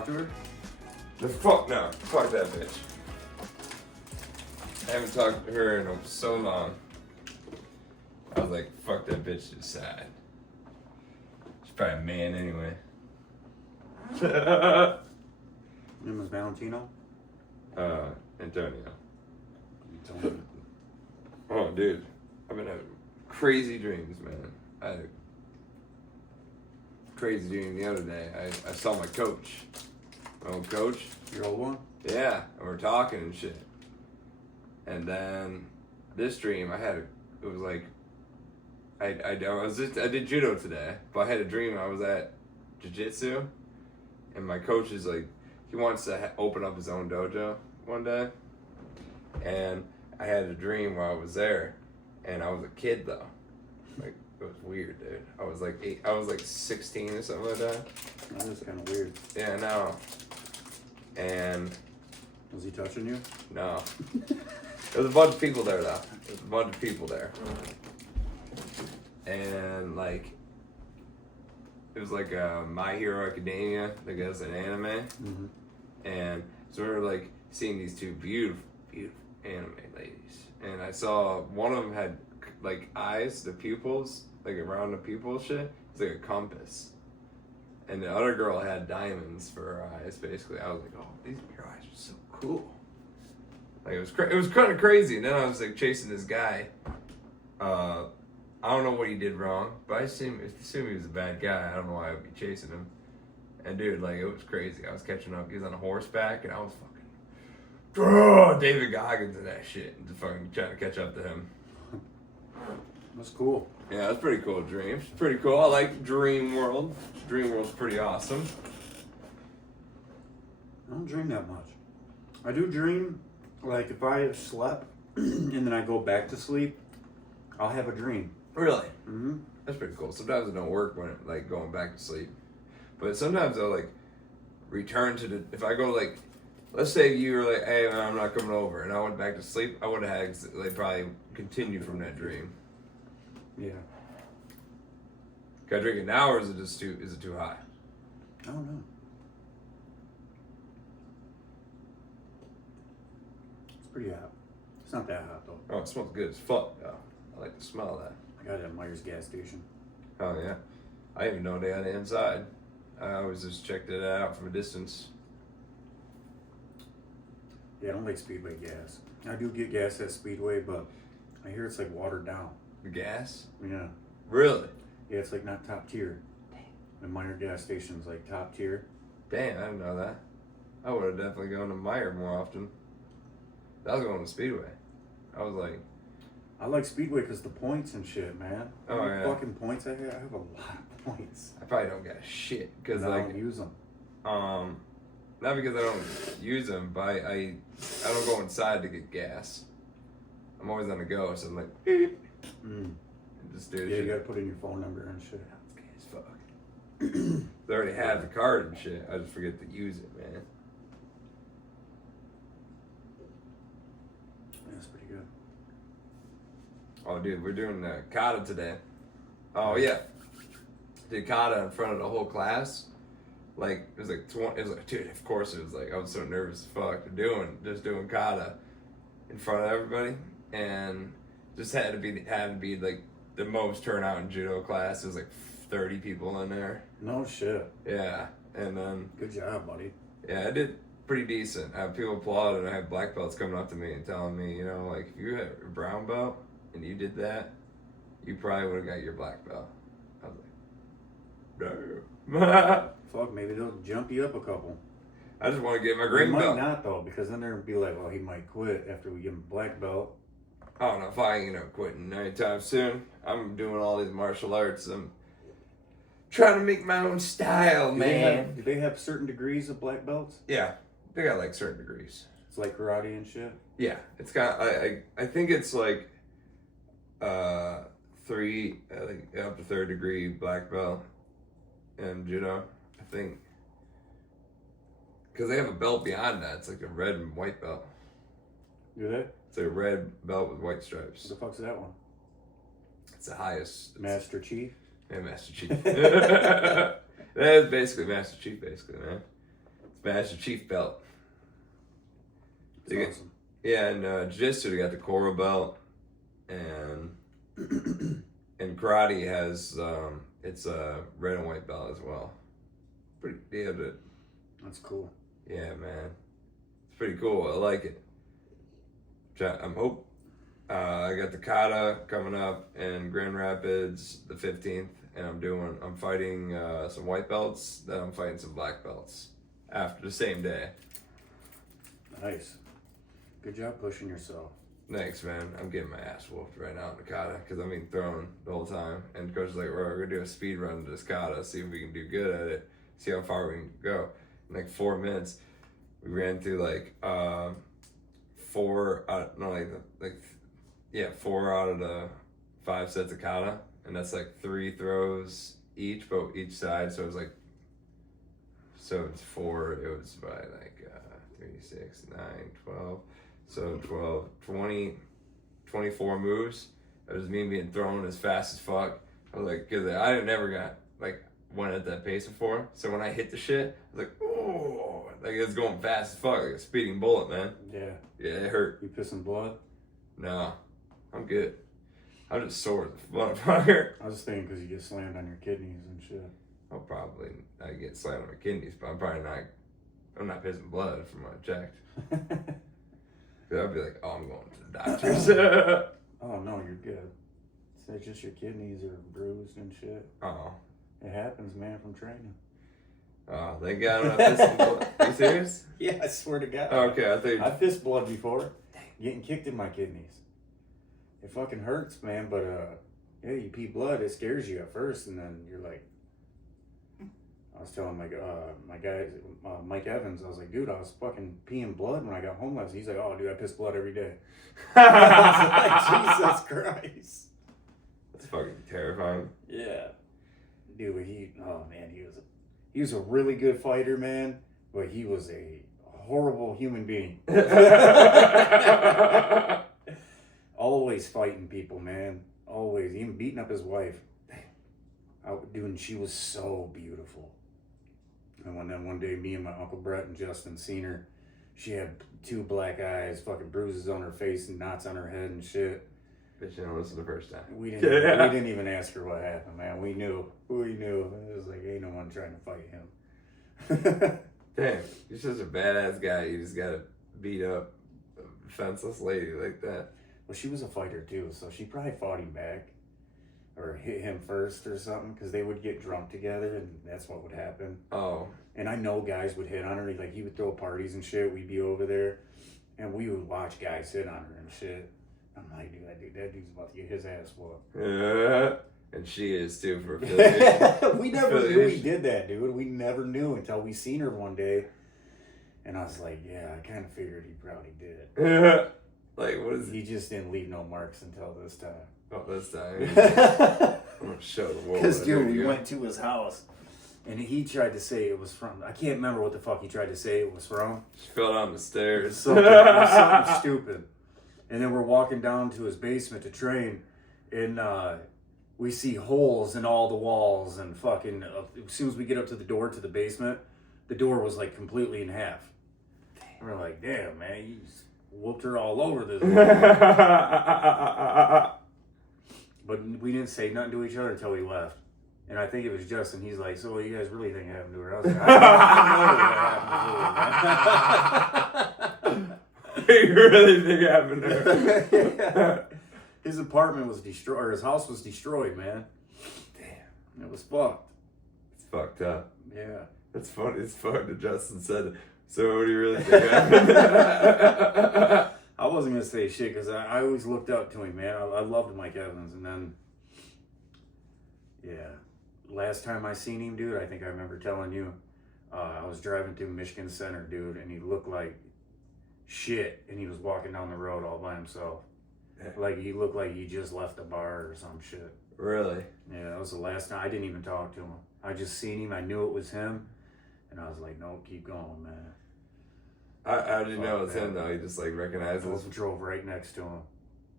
talk to her? No, fuck that bitch. I haven't talked to her in so long. I was like, fuck that bitch, she's sad. She's probably a man anyway. Name was Valentino? Antonio. Antonio. Oh, dude. I've been having crazy dreams, man. I had a crazy dream the other day. I saw my coach. My old coach. Your old one? Yeah, and we're talking and shit. And then this dream, it was like, I did judo today, but I had a dream I was at jiu-jitsu, and my coach is like, he wants to open up his own dojo one day, and I had a dream while I was there, and I was a kid though. Like, it was weird, dude. I was like 16 or something like that. That is kind of weird. Yeah, I know. And Was he touching you? no. There was a bunch of people there, though. There was a bunch of people there. And, like, it was like My Hero Academia, I guess, an anime. Mm-hmm. And so we were, like, seeing these two beautiful, beautiful anime ladies. And I saw one of them had, like, eyes, the pupils, like, around the pupil shit. It's like a compass. And the other girl had diamonds for her eyes, basically. I was like, oh, your eyes are so cool. Like, it was kind of crazy. And then I was like chasing this guy. I don't know what he did wrong, but I assume he was a bad guy. I don't know why I would be chasing him. And dude, like, it was crazy. I was catching up. He was on a horseback, and I was fucking David Goggins and that shit, and just fucking trying to catch up to him. That's cool. Yeah, that's pretty cool. Dreams, pretty cool. I like Dream World. Dream World's pretty awesome. I don't dream that much. I do dream, like, if I have slept and then I go back to sleep, I'll have a dream. Really? Mm-hmm. That's pretty cool. Sometimes it don't work when like going back to sleep, but sometimes I'll like return to the. If I go like, let's say you were like, hey man, I'm not coming over, and I went back to sleep, I would have had like probably continued from that dream. Yeah. Can I drink it now, or is it just is it too high? I don't know. It's pretty hot. It's not that hot though. Oh, it smells good as fuck though. I like the smell of that. I got it at Myers gas station. Oh yeah, I didn't even know they had it inside. I always just checked it out from a distance. Yeah, I don't like Speedway gas. I do get gas at Speedway, but I hear it's like watered down. The gas? Yeah. Really? Yeah, it's like not top tier. The Meyer gas station's like top tier. Damn, I didn't know that. I would have definitely gone to Meyer more often. I was going to Speedway. I was like, I like Speedway because the points and shit, man. Oh, How many yeah. fucking points I have? I have a lot of points. I probably don't get a shit because I like don't use them. not because I don't use them, but I don't go inside to get gas. I'm always on the go, so I'm like, beep, and just do Yeah, shit. you gotta put in your phone number and shit. It's gay as fuck. They already have the card and shit. I just forget to use it, man. That's pretty good. Oh, dude, we're doing kata today. Oh yeah, did kata in front of the whole class. Like it was like 20. It was like, dude, of course it was like I was so nervous as fuck doing kata in front of everybody, and just had to be like the most turnout in judo class. There was like 30 people in there. No shit. Yeah, and then Good job, buddy. yeah, I did pretty decent. I have people applaud, and I have black belts coming up to me and telling me, you know, like if you had a brown belt and you did that, you probably would have got your black belt. I was like, no. Fuck, maybe they'll jump you up a couple. I just want to get my They green might belt. not though, because then they'll be like, well, he might quit after we give him a black belt. I don't know if I ain't quitting anytime soon. I'm doing all these martial arts. I'm trying to make my own style, man. Do they have certain degrees of black belts? Yeah, they got like certain degrees. It's like karate and shit. Yeah, it's got. I think it's like 3, I think up to 3rd degree black belt in judo. I think because they have a belt beyond that. It's like a red and white belt. Do they? It's a red belt with white stripes. What the fuck's that one? It's the highest. Master Chief? Yeah, Master Chief. That is basically Master Chief, basically, man. It's Master Chief belt. That's awesome. Yeah, and Jiu-Jitsu, they got the Koro belt, and karate has it's a red and white belt as well. Pretty dude. That's cool. Yeah, man, it's pretty cool. I like it. I got the kata coming up in Grand Rapids the 15th, and I'm fighting some white belts. Then I'm fighting some black belts after the same day. Nice. Good job pushing yourself. Thanks, man. I'm getting my ass whooped right now in the kata because I'm being thrown the whole time. And coach is like, we're gonna do a speed run to this kata, see if we can do good at it, see how far we can go. In like 4 minutes, we ran through like 4 out of the 5 sets of kata, and that's like 3 throws each, but each side. So it was like, it's 4. It was by like 3, 6, 9, 12. So 12, 20, 24 moves. It was me being thrown as fast as fuck. I was like, cause I never got like went at that pace before. So when I hit the shit, I was like, oh, like it's going fast as fuck, like a speeding bullet, man. Yeah. Yeah, it hurt. You pissing blood? No, I'm good. I'm just sore as a motherfucker. I was thinking because you get slammed on your kidneys and shit. I'll probably I get slammed on my kidneys, but I'm not pissing blood from my checked. I'd be like, oh, I'm going to the doctors. Oh, no, you're good. It's just your kidneys are bruised and shit. Oh. It happens, man, from training. Oh, thank God I'm not pissing blood. Are you serious? Yeah, I swear to God. Oh, okay, I think I pissed blood before. Getting kicked in my kidneys. It fucking hurts, man, but yeah, you pee blood, it scares you at first, and then you're like, I was telling my guy, Mike Evans, I was like, dude, I was fucking peeing blood when I got home last. He's like, oh, dude, I piss blood every day. I was like, Jesus Christ. That's fucking terrifying. Yeah. Dude, he was a really good fighter, man, but he was a horrible human being. Always fighting people, man. Always. Even beating up his wife. Dude, and she was so beautiful. And one day, me and my Uncle Brett and Justin seen her. She had 2 black eyes, fucking bruises on her face and knots on her head and shit. Bitch, you know, this is the first time. We didn't even ask her what happened, man. We knew. It was like, ain't no one trying to fight him. Damn, you're such a badass guy. You just gotta beat up a defenseless lady like that. Well, she was a fighter too, so she probably fought him back. Or hit him first or something, because they would get drunk together, and that's what would happen. Oh. And I know guys would hit on her. Like, he would throw parties and shit. We'd be over there, and we would watch guys hit on her and shit. I'm like, dude, that dude's about to get his ass whooped. Yeah. And she is, too, for affiliation. We never knew he did that, dude. We never knew until we seen her one day. And I was like, yeah, I kind of figured he probably did. Like, what is he just didn't leave no marks until this time. Oh, this time. I'm going to show the world. Because, dude, we went to his house, and he tried to say it was from, I can't remember what the fuck he tried to say it was from. She fell down the stairs. It was something stupid. And then we're walking down to his basement to train, and we see holes in all the walls, and fucking, as soon as we get up to the door to the basement, the door was like completely in half. And we're like, damn, man, you just whooped her all over this. But we didn't say nothing to each other until we left. And I think it was Justin. He's like, so what do you guys really think happened to her? I was like, I don't know what happened to her. You really think it happened to her? Yeah. His apartment was destroyed, or his house was destroyed, man. Damn. It was fucked. It's fucked up. Yeah. That's funny as fuck that Justin said it. So what do you really think happened? I wasn't going to say shit because I always looked up to him, man. I loved Mike Evans. And then, yeah, last time I seen him, dude, I think I remember telling you, I was driving through Michigan Center, dude, and he looked like shit. And he was walking down the road all by himself. Like he looked like he just left a bar or some shit. Really? Yeah, that was the last time. I didn't even talk to him. I just seen him. I knew it was him. And I was like, no, keep going, man. How did you know it's him, though? You just, like, recognized him? I drove right next to him.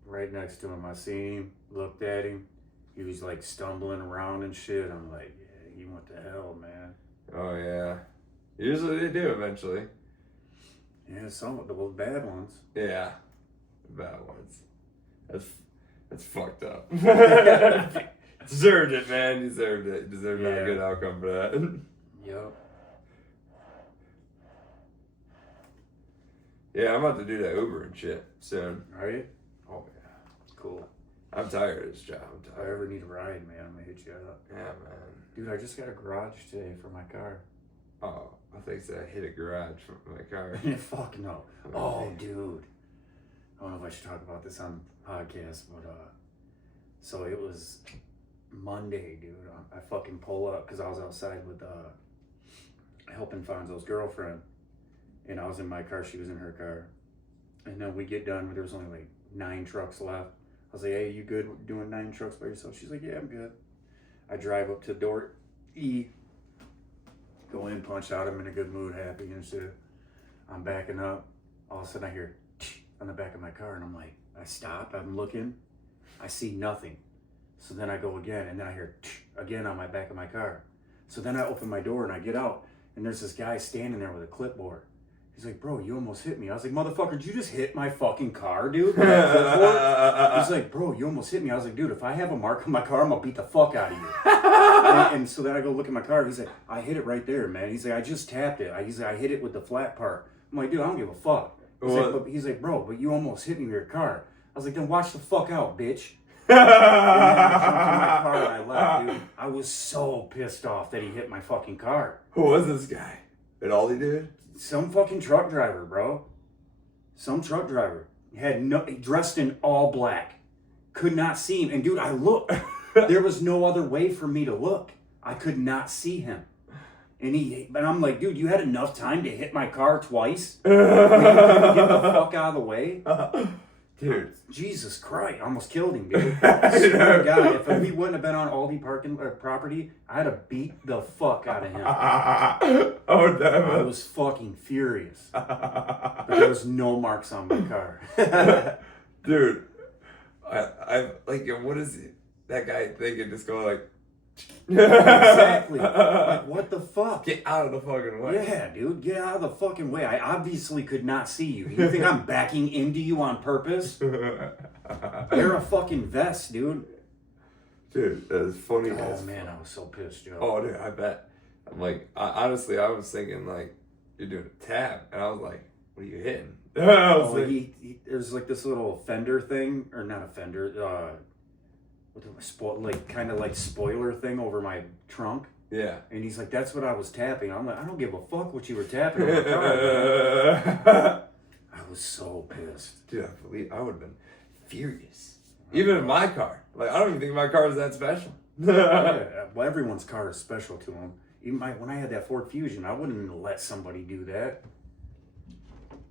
Right next to him. I seen him, looked at him. He was, like, stumbling around and shit. I'm like, yeah, he went to hell, man. Oh, yeah. Usually they do eventually. Yeah, some of the bad ones. Yeah, bad ones. That's fucked up. Deserved it, man. Deserved it. Deserved not a good outcome for that. Yep. Yeah, I'm about to do that Uber and shit soon. Are you? Oh yeah. Cool. I'm tired of this job. I'm If I tired. ever need a ride, man, I'm gonna hit you up. Yeah, man. Dude, I just got a garage today for my car. Oh, I think I hit a garage from my car. Fuck no. Oh, dude. I don't know if I should talk about this on the podcast, but so it was Monday, dude. I fucking pull up because I was outside with helping Fonzo's girlfriend, and I was in my car, she was in her car, and then we get done. There was only like 9 trucks left. I was like, "Hey, you good doing 9 trucks by yourself?" She's like, "Yeah, I'm good." I drive up to door E, go in, punch out. I'm in a good mood, happy and shit. I'm backing up. All of a sudden I hear on the back of my car, and I'm like, I stop, I'm looking, I see nothing. So then I go again, and then I hear again on my back of my car. So then I open my door and I get out, and there's this guy standing there with a clipboard. He's like, "Bro, you almost hit me." I was like, "Motherfucker, did you just hit my fucking car, dude?" With that clipboard? He's like, "Bro, you almost hit me." I was like, "Dude, if I have a mark on my car, I'm gonna beat the fuck out of you." and so then I go look at my car. He's like, "I hit it right there, man." He's like, "I just tapped it." He's like, "I hit it with the flat part." I'm like, "Dude, I don't give a fuck." He's like, "Bro, but you almost hit me with your car." I was like, "Then watch the fuck out, bitch." And then I jumped in my car and I left, dude. I was so pissed off that he hit my fucking car. Who was this guy? And all he did? Some fucking truck driver, bro. Some truck driver. Dressed in all black. Could not see him. And dude, I looked. There was no other way for me to look. I could not see him. And I'm like, "Dude, you had enough time to hit my car twice? You couldn't get the fuck out of the way?" Dude. Jesus Christ, I almost killed him, dude. I swear to God, if we wouldn't have been on Aldi parking property, I'd have beat the fuck out of him. Oh, damn it. I was fucking furious. But there was no marks on my car. Dude, I like, what is it? That guy thinking, just go like... Exactly. Like, what the fuck? Get out of the fucking way. Yeah, dude, get out of the fucking way. I obviously could not see you. You think I'm backing into you on purpose? You're a fucking vest, dude. Dude, that is funny. Oh, man, I was so pissed, Joe. Oh, dude, I bet. I'm like, honestly, I was thinking, like, you're doing a tap. And I was like, what are you hitting? I was like, there's like this little fender thing, or not a fender, kind of like spoiler thing over my trunk. Yeah. And he's like, "That's what I was tapping." I'm like, "I don't give a fuck what you were tapping on my car." I was so pissed. Dude, I would have been furious. Even in my car. Like, I don't even think my car is that special. Yeah, well, everyone's car is special to them. Even when I had that Ford Fusion, I wouldn't let somebody do that.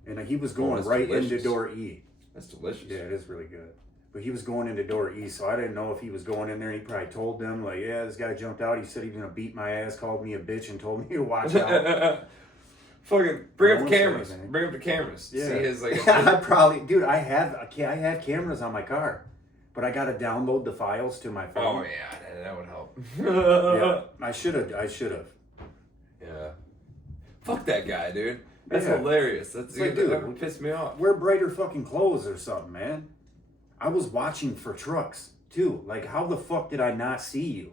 And he was going right into door E. That's delicious. Yeah, it is really good. But he was going into door E, so I didn't know if he was going in there. And he probably told them, like, "Yeah, this guy jumped out. He said he was going to beat my ass, called me a bitch, and told me to watch out." Fucking bring up the cameras. Bring up the cameras. Yeah. See his, like... I probably... Dude, I have cameras on my car. But I got to download the files to my phone. Oh, yeah, that would help. Yeah, I should have. Yeah. Fuck that guy, dude. That's Yeah. hilarious. That's like, dude, dude, that would piss me off. Wear brighter fucking clothes or something, man. I was watching for trucks, too. Like, how the fuck did I not see you?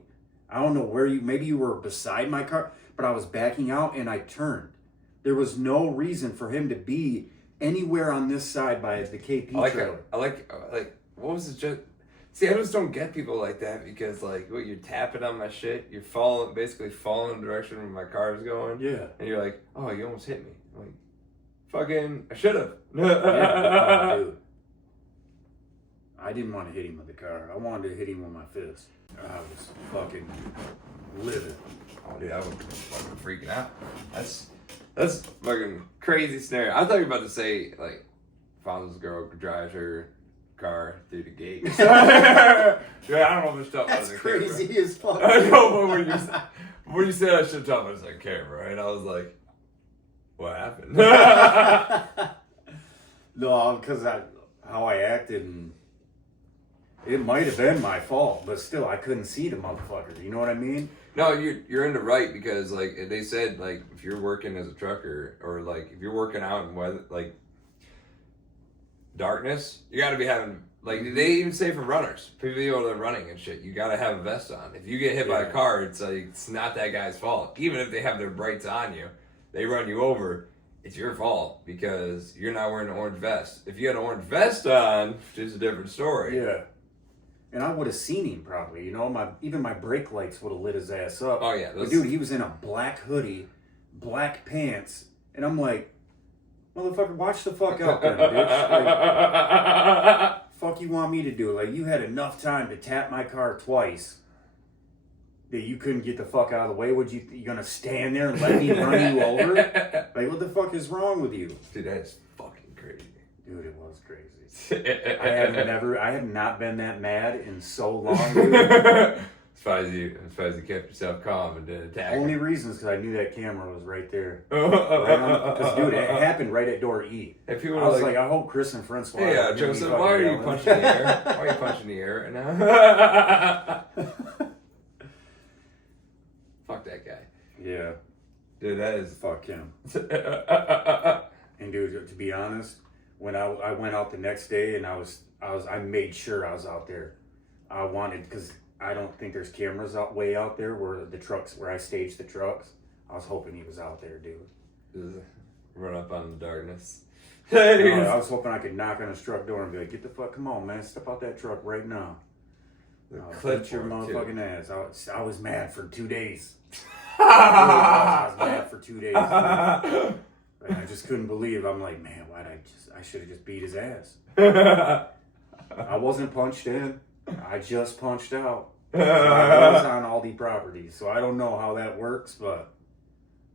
I don't know where maybe you were beside my car, but I was backing out and I turned. There was no reason for him to be anywhere on this side by the KP trailer. I like, what was it just... See, I just don't get people like that because, like, what, you're tapping on my shit, you're basically following the direction where my car is going. Yeah. And you're like, "Oh, you almost hit me." I'm like, fucking, I should have. Yeah, dude. I didn't want to hit him with the car. I wanted to hit him with my fist. I was fucking livid. Oh, dude, I would be fucking freaking out. That's fucking crazy scenario. I thought you were about to say, like, Fonzo's girl drives her car through the gate. Yeah, I don't know if it's tough. That's crazy as fuck. I know, but when you said I should talk about the camera, and I was like, what happened? No, because how I acted, and It might have been my fault, but still, I couldn't see the motherfucker. You know what I mean? No, you're in the right because like they said, like if you're working as a trucker or like if you're working out in weather like darkness, you got to be having like they even say for runners, people that are running and shit, you got to have a vest on. If you get hit by a car, it's like it's not that guy's fault. Even if they have their brights on you, they run you over. It's your fault because you're not wearing an orange vest. If you had an orange vest on, which is a different story. Yeah. And I would have seen him probably, you know, even my brake lights would have lit his ass up. Oh yeah, but dude, he was in a black hoodie, black pants, and I'm like, motherfucker, watch the fuck out then, bitch. Like, fuck you want me to do? Like, you had enough time to tap my car twice that you couldn't get the fuck out of the way. You gonna stand there and let me run you over? Like, what the fuck is wrong with you? Dude, that's fucking crazy. Dude, it was crazy. I have not been that mad in so long, dude. As far as you kept yourself calm and didn't attack. Only reason is because I knew that camera was right there. Because dude, it happened right at door E. I was like, I hope Chris and Francois. Yeah, Joseph, why are you punching the air? Why are you punching the air right now? Fuck that guy. Yeah. Dude, that is fuck him. And dude, to be honest, when I went out the next day and I made sure I was out there. I wanted, because I don't think there's cameras way out there where I staged the trucks. I was hoping he was out there, dude. Run up on the darkness. I was hoping I could knock on his truck door and be like, get the fuck, come on, man, step out that truck right now. Clip your motherfucking ass. I was mad for 2 days. I was mad for 2 days. And I just couldn't believe. I'm like, man, I should have just beat his ass. I wasn't punched in. I just punched out. I was on Aldi properties, so I don't know how that works, but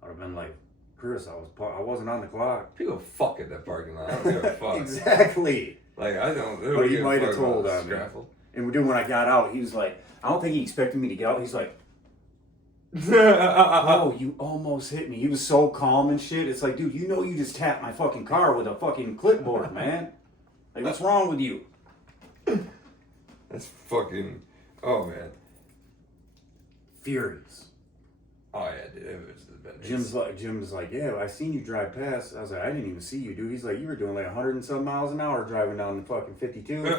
I'd have been like, Chris, I wasn't on the clock. People fuck at that parking lot. I don't give a fuck. Exactly. Like, I don't. But he might have told on me. And dude, when I got out, he was like, I don't think he expected me to get out. He's like, oh, you almost hit me. He was so calm and shit. It's like, dude, you know you just tapped my fucking car with a fucking clipboard, man. Like, what's wrong with you? That's fucking... Oh, man. Furious. Oh, yeah, dude. It was Jim's like, yeah, I seen you drive past. I was like, I didn't even see you, dude. He's like, you were doing like 100 and some miles an hour driving down the fucking 52. I was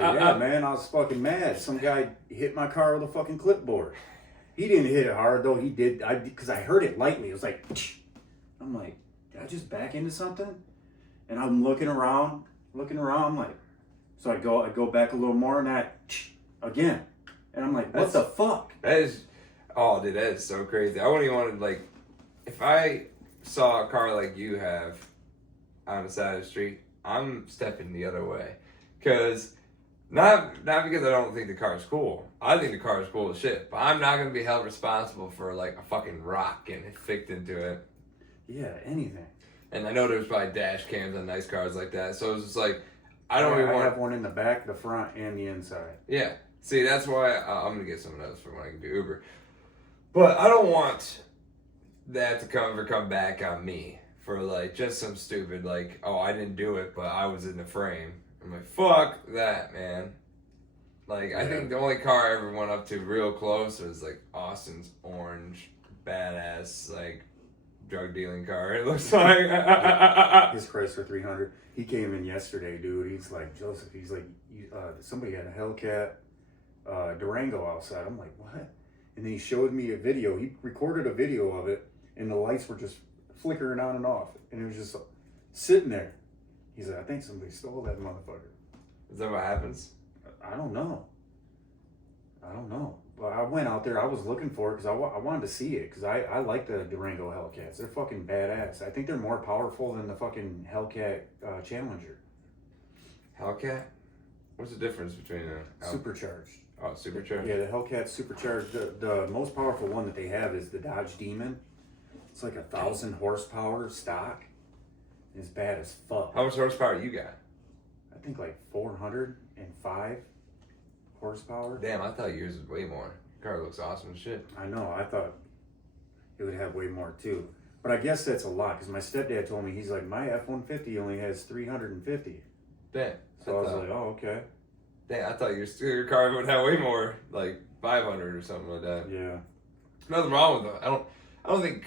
like, yeah, man, I was fucking mad. Some guy hit my car with a fucking clipboard. He didn't hit it hard, though. He did, because I heard it lightly. It was like, I'm like, did I just back into something? And I'm looking around, I'm like, so I go back a little more, and that, again. And I'm like, what the fuck? That is, oh, dude, that is so crazy. I wouldn't even want to, like, if I saw a car like you have on the side of the street, I'm stepping the other way. Because, not because I don't think the car is cool. I think the car is cool as shit. But I'm not going to be held responsible for, like, a fucking rock getting fixed into it. Yeah, anything. And I know there's probably dash cams on nice cars like that. So it's just like, I have one in the back, the front, and the inside. Yeah. See, that's why I'm going to get some of those for when I can do Uber. But I don't want that to come back on me for, like, just some stupid, like, oh, I didn't do it, but I was in the frame. I'm like, fuck that, man. Like, yeah. I think the only car I ever went up to real close was, like, Austin's orange, badass, like, drug dealing car. It looks like his Chrysler 300. He came in yesterday, dude. He's like, Joseph. He's like, somebody had a Hellcat Durango outside. I'm like, what? And then he showed me a video. He recorded a video of it, and the lights were just flickering on and off, and it was just sitting there. He's like, I think somebody stole that motherfucker. Is that what happens? I don't know. But I went out there. I was looking for it because I wanted to see it because I like the Durango Hellcats. They're fucking badass. I think they're more powerful than the fucking Hellcat Challenger. Hellcat? What's the difference between a... Supercharged. Oh, supercharged? Yeah, the Hellcat supercharged. The most powerful one that they have is the Dodge Demon. It's like 1,000 horsepower stock. It's bad as fuck. How much horsepower you got? I think like 405 horsepower. Damn, I thought yours was way more. Your car looks awesome as shit. I know. I thought it would have way more too. But I guess that's a lot because my stepdad told me, he's like, my F-150 only has 350. Damn. So I was like, oh, okay. Damn, I thought your car would have way more, like 500 or something like that. Yeah. Nothing wrong with it. I don't think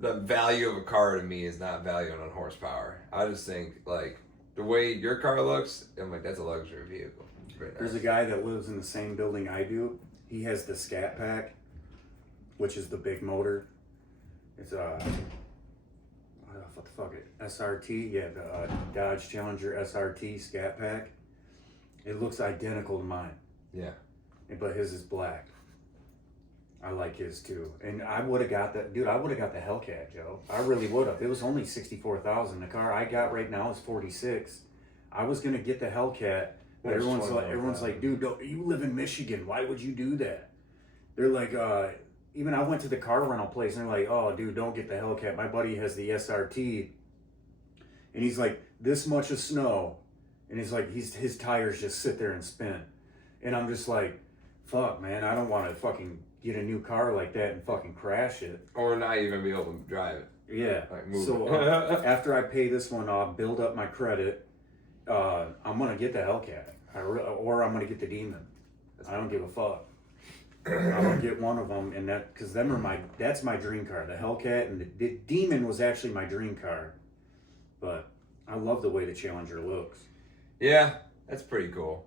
the value of a car to me is not valued on horsepower. I just think like the way your car looks, I'm like, that's a luxury vehicle. Nice. There's a guy that lives in the same building I do. He has the Scat Pack, which is the big motor. It's what the fuck it? SRT, yeah, the Dodge Challenger SRT Scat Pack. It looks identical to mine. Yeah. But his is black. I like his too. And I would have got that, dude, I would have got the Hellcat, Joe. I really would have. It was only $64,000. The car I got right now is $46,000. I was going to get the Hellcat, but everyone's like, dude, you live in Michigan. Why would you do that? They're like, even I went to the car rental place and they're like, oh, dude, don't get the Hellcat. My buddy has the SRT. And he's like, this much of snow. And he's like, his tires just sit there and spin. And I'm just like, fuck, man, I don't want to fucking get a new car like that and fucking crash it. Or not even be able to drive it. Yeah. Like move so it. After I pay this one off, build up my credit, I'm going to get the Hellcat. Or I'm going to get the Demon. I don't give a fuck. I'm going to get one of them. And because that's my dream car. The Hellcat and the Demon was actually my dream car. But I love the way the Challenger looks. Yeah, that's pretty cool.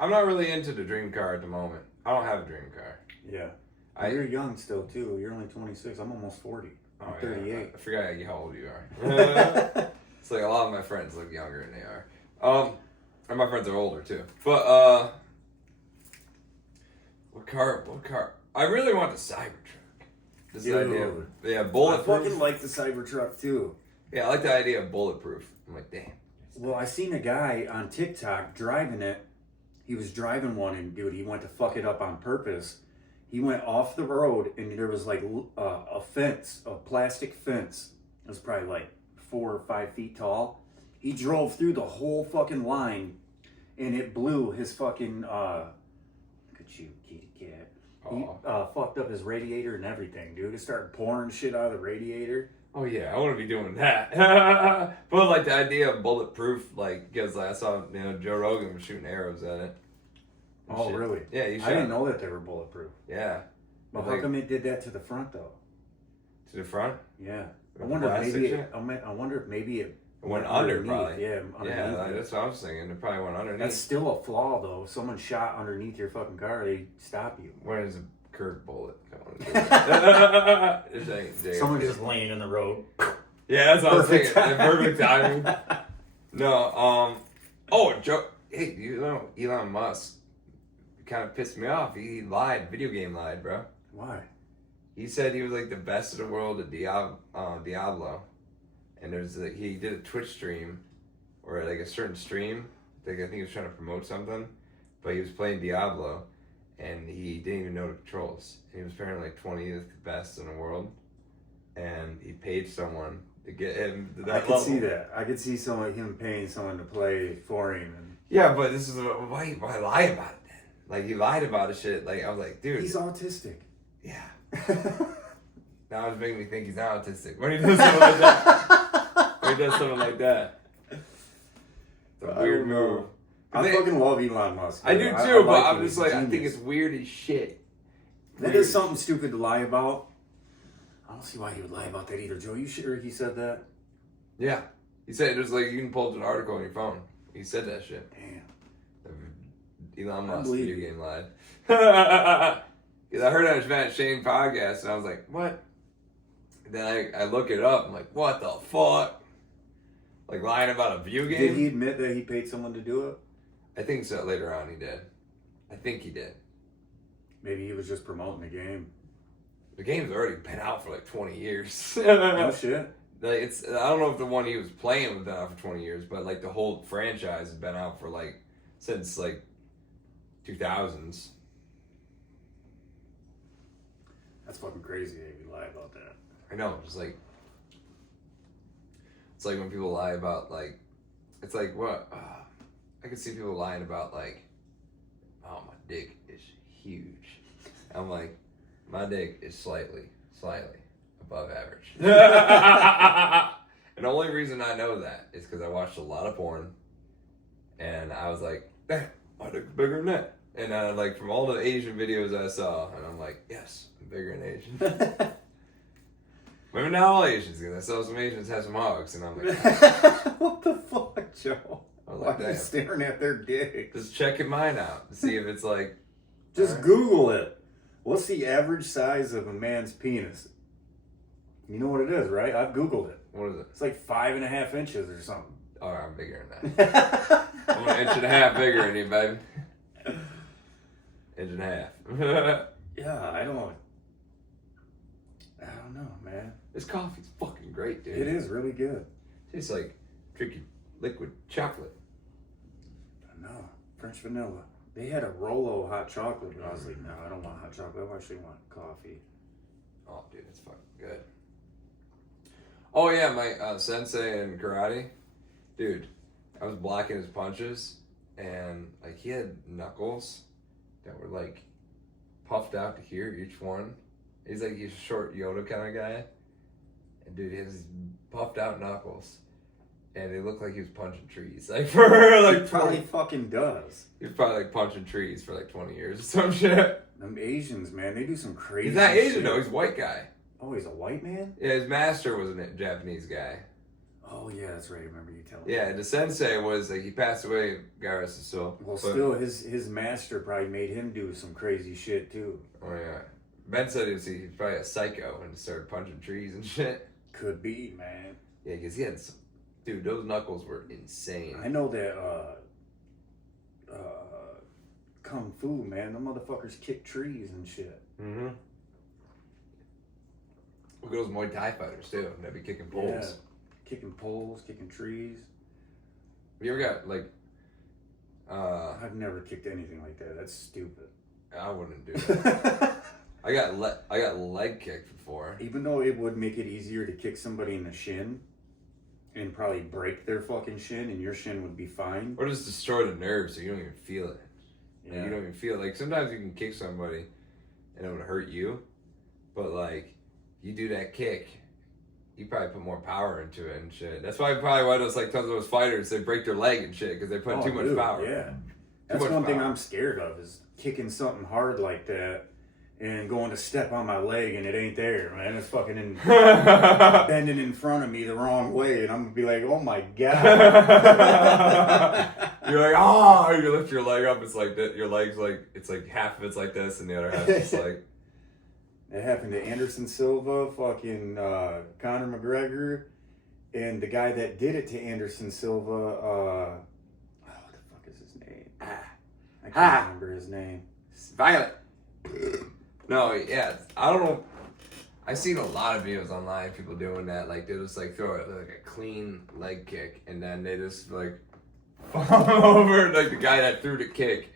I'm not really into the dream car at the moment. I don't have a dream car. Yeah. You're young still, too. You're only 26. I'm almost 40. I'm 38. Yeah. I forgot how old you are. It's like a lot of my friends look younger than they are. And my friends are older, too. But, what car? I really want the Cybertruck. This idea of, bulletproof. I fucking like the Cybertruck, too. Yeah, I like the idea of bulletproof. I'm like, damn. Well, I seen a guy on TikTok driving it. He was driving one, and dude, he went to fuck it up on purpose. He went off the road, and there was like a fence, a plastic fence. It was probably like 4 or 5 feet tall. He drove through the whole fucking line, and it blew his fucking, look at you, kitty cat. He fucked up his radiator and everything, dude. It started pouring shit out of the radiator. Oh yeah, I want to be doing that. But like the idea of bulletproof, like, because I saw, Joe Rogan was shooting arrows at it. Oh, shit. really? Yeah, I didn't know that they were bulletproof. Yeah. But how come it did that to the front, though? To the front? Yeah. I wonder if maybe it went under, probably. Yeah, underneath. Yeah, that's what I was thinking. It probably went underneath. That's still a flaw, though. If someone shot underneath your fucking car, they stop you. Where is a curved bullet going? Someone just laying in the road. Yeah, that's what I was thinking. Perfect timing. No, Joe. Hey, Elon Musk kind of pissed me off. He lied. Video game lied, bro. Why? He said he was like the best in the world at Diablo. And he did a Twitch stream, or like a certain stream. Like I think he was trying to promote something, but he was playing Diablo, and he didn't even know the controls. And he was apparently like 20th best in the world, and he paid someone to get him to that level. I could see that. I could see him paying someone to play for him. And... Yeah, but this is why lie about it then? Like he lied about the shit. Like I was like, dude, he's autistic. Yeah. Now it's making me think he's not autistic. When he does something like that. It's a weird move. I fucking love Elon Musk. I do too, but I'm just like, I think it's weird as shit. That is something stupid to lie about. I don't see why he would lie about that either. Joe, you sure he said that? Yeah. He said it was like you can pull up an article on your phone. He said that shit. Damn. Elon Musk video game lied. Because I heard it on his Shane podcast, and I was like, what? Then I look it up. I'm like, what the fuck? Like lying about a video game? Did he admit that he paid someone to do it? I think so. Later on, he did. I think he did. Maybe he was just promoting the game. The game's already been out for like 20 years. No shit. Like I don't know if the one he was playing was been out for 20 years, but like the whole franchise has been out for like since like 2000s. That's fucking crazy that you lie about that. I know, it's like when people lie about like, it's like what? I could see people lying about like, oh, my dick is huge. I'm like, my dick is slightly above average. And the only reason I know that is because I watched a lot of porn, and I was like, my dick's bigger than that. And like from all the Asian videos I saw, and I'm like, yes, I'm bigger than Asian. Maybe not all Asians, because I saw some Asians have some hogs, and I'm like, what the fuck, Joe? I was Why like, are you staring at their dicks? just checking mine out to see if it's like. Just Google it. What's the average size of a man's penis? You know what it is, right? I've Googled it. What is it? It's like 5.5 inches or something. Oh, I'm bigger than that. I'm 1.5 inches bigger than you, baby. 1.5 inches. Yeah, I don't know, man. This coffee's fucking great, dude. It is really good. Tastes like drinking liquid chocolate. I know. French vanilla. They had a Rolo hot chocolate, but I was like, no, I don't want hot chocolate. I actually want coffee. Oh, dude, it's fucking good. Oh, yeah, my sensei in karate, dude, I was blocking his punches, and, like, he had knuckles that were, like, puffed out to here, each one. He's a short Yoda kind of guy. And, dude, he has these puffed out knuckles. And it looked like he was punching trees. Like, for, like, He probably fucking does. He was probably, like, punching trees for, like, 20 years or some shit. Them Asians, man, they do some crazy He's not Asian, shit. though. He's a white guy. Oh, he's a white man? Yeah, his master was a Japanese guy. Oh, yeah, that's right. I remember you telling me. Yeah, the sensei was, like, he passed away, God rest his soul. Well, still, his master probably made him do some crazy shit, too. Oh, yeah. Ben said he was probably a psycho and started punching trees and shit. Could be, man. Yeah, because he had some... Dude, those knuckles were insane. I know that, Kung Fu, man, the motherfuckers kick trees and shit. Mm-hmm. Look at those Muay Thai fighters, too. They'd be kicking poles. Yeah. Kicking poles, kicking trees. Have you ever got, like... I've never kicked anything like that. That's stupid. I wouldn't do that. I got leg kicked before. Even though it would make it easier to kick somebody in the shin and probably break their fucking shin and your shin would be fine. Or just destroy the nerves so you don't even feel it. Yeah. Like, you don't even feel it. Like, sometimes you can kick somebody and it would hurt you. But, like, you do that kick, you probably put more power into it and shit. That's why those, like, tons of those fighters, they break their leg and shit because they put too much power. Yeah. That's one thing I'm scared of is kicking something hard like that and going to step on my leg and it ain't there, man. It's fucking bending in front of me the wrong way and I'm gonna be like, oh my god. You're like, oh, you lift your leg up, it's like that. Your leg's like, it's like half of it's like this and the other half is like. It happened to Anderson Silva, fucking Conor McGregor, and the guy that did it to Anderson Silva, what the fuck is his name? I can't remember his name. Violet. No, yeah, I don't know. I've seen a lot of videos online, people doing that. Like, they just, like, throw it like a clean leg kick, and then they just, like, fall over. Like, the guy that threw the kick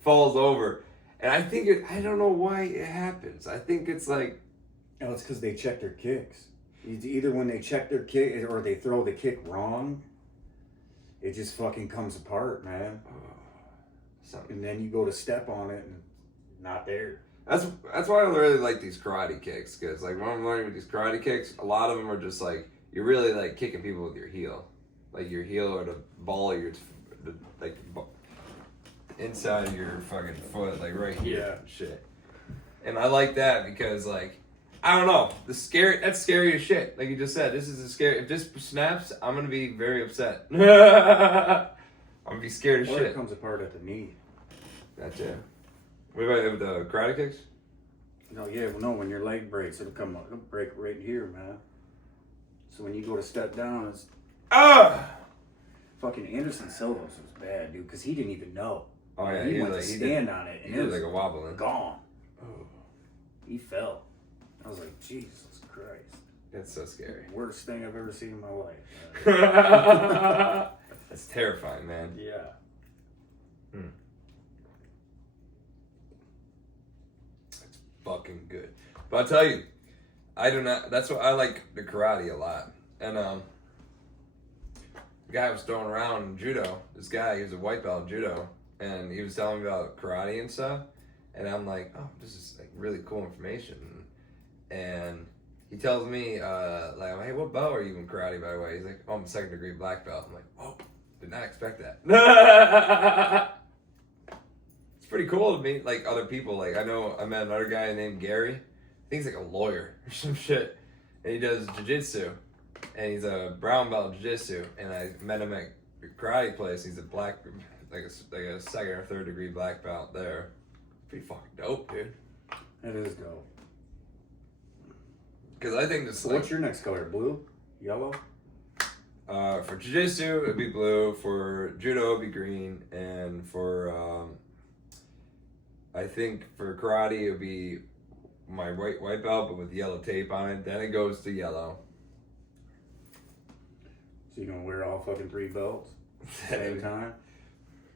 falls over. And I think I don't know why it happens. I think it's like... Oh, it's because they check their kicks. Either when they check their kick or they throw the kick wrong, it just fucking comes apart, man. And then you go to step on it and not there. That's why I don't really like these karate kicks, because like when I'm learning with these karate kicks, a lot of them are just like you're really like kicking people with your heel, like your heel or the ball of your like inside of your fucking foot, like right here, Yeah. shit. And I like that because like I don't know, that's scary as shit. Like you just said, this is a scary. If this snaps, I'm gonna be very upset. I'm gonna be scared as Or shit. it comes apart at the knee. That's it. What about the karate kicks? No, yeah, well, no, when your leg breaks, it'll break right here, man. So when you go to step down, it's... Fucking Anderson Silva was bad, dude, because he didn't even know. Oh, yeah. He went to stand on it, and He it did was like a wobbling. gone. Oh. He fell. I was like, Jesus Christ. That's so scary. Worst thing I've ever seen in my life. That's terrifying, man. Yeah. That's fucking good. But I'll tell you, I do not. That's why I like the karate a lot. And the guy was throwing around judo. This guy, he was a white belt in judo, and he was telling me about karate and stuff. And I'm like, oh, this is like really cool information. And he tells me, like, hey, what belt are you in karate, by the way? He's like, oh, I'm a 2nd degree black belt. I'm like, whoa, did not expect that. pretty cool to meet like other people. Like I met another guy named Gary. I think he's like a lawyer or some shit, and he does jiu-jitsu, and he's a brown belt in jiu-jitsu. And I met him at a karate place. He's a black, like a second or third degree black belt there. Pretty fucking dope, dude. It is dope. Because I think this. So what's your next color? Blue, yellow. For jiu-jitsu, it'd be blue. For judo, it'd be green. And for, I think for karate, it'd be my white belt, but with yellow tape on it. Then it goes to yellow. So you gonna wear all fucking 3 belts at the same time?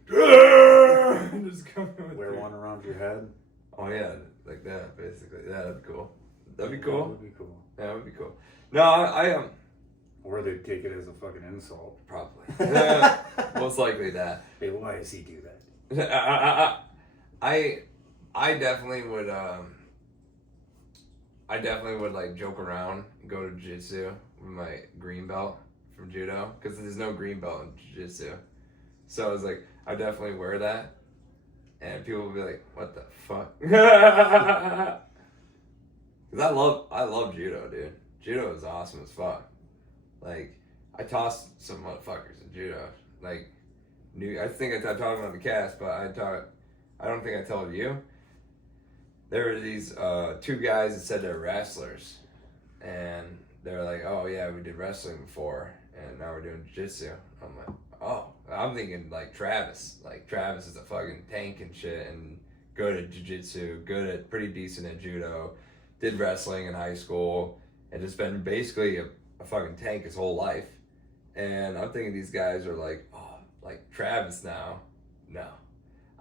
Just wear one around your head? Oh yeah, like that, basically. Yeah, that'd be cool. That'd be cool. That would be cool. Yeah, that would be cool. No, I Or they'd take it as a fucking insult. Probably. Most likely that. Hey, why does he do that? I definitely would like joke around and go to jiu-jitsu with my green belt from judo because there's no green belt in jiu-jitsu. So I was like, I definitely wear that, and people will be like, "What the fuck?" Because I love judo, dude. Judo is awesome as fuck. Like, I tossed some motherfuckers in judo. Like, I think I talked about the cast, but I don't think I told you. There were these 2 guys that said they're wrestlers, and they're like, "Oh yeah, we did wrestling before, and now we're doing jiu-jitsu." I'm like, "Oh," I'm thinking like Travis. Like Travis is a fucking tank and shit, and good at jiu-jitsu, pretty decent at judo, did wrestling in high school, and just been basically a fucking tank his whole life. And I'm thinking these guys are like, oh, like Travis now. No,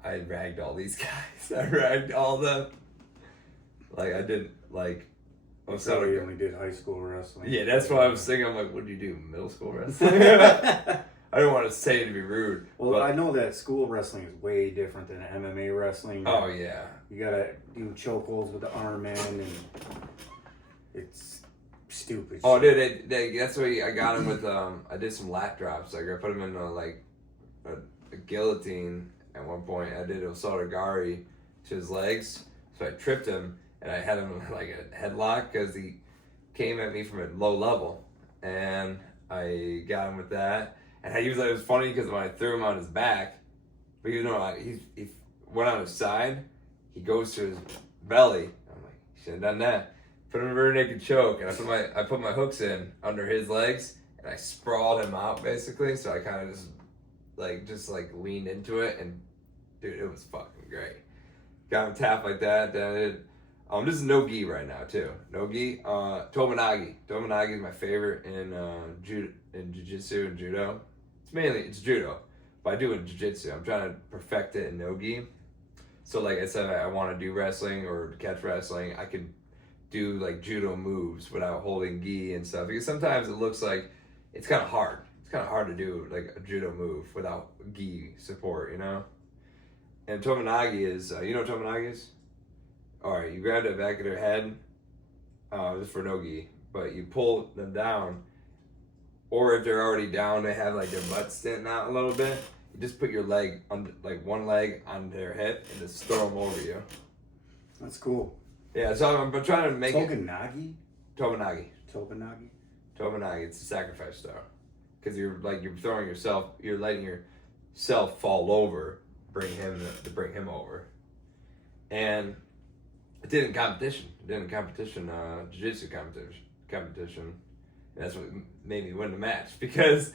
I ragged all these guys. I ragged all of them. Like I did, like. So you only did high school wrestling. Yeah, that's what I was thinking. I'm like, what did you do, middle school wrestling? I don't want to say it to be rude. Well, but I know that school wrestling is way different than MMA wrestling. Oh yeah. You gotta do chokeholds with the arm in, and it's stupid. Oh, dude, that's why I got him with. I did some lat drops. Like I put him in a guillotine at one point. I did Osotogari to his legs, so I tripped him. And I had him in like a headlock because he came at me from a low level. And I got him with that. And it was funny because when I threw him on his back, but he went on his side, he goes to his belly. I'm like, you should have done that. Put him in a rear naked choke. And I put my hooks in under his legs. And I sprawled him out basically. So I kind of just leaned into it. And dude, it was fucking great. Got him tapped like that. Then I did. This is no gi right now too. No gi. Tomonagi. Tomonagi is my favorite in jiu-jitsu and judo. It's judo, but I do it in jiu-jitsu. I'm trying to perfect it in no gi. So like I said, I want to do wrestling or catch wrestling. I can do like judo moves without holding gi and stuff because sometimes it looks like it's kind of hard. It's kind of hard to do like a judo move without gi support, you know. And Tomonagi is, you know what Tomonagi is? Alright, you grab the back of their head, just for no gi, but you pull them down, or if they're already down, they have like their butt sticking out a little bit, you just put your leg, one leg on their hip and just throw them over you. That's cool. Yeah, so I'm trying to make Tomonagi? Tomonagi. Tomonagi? Tomonagi, it's a sacrifice throw. Because you're throwing yourself, you're letting yourself fall over, bring him over. And I did in competition. Jiu-jitsu competition. And that's what made me win the match because,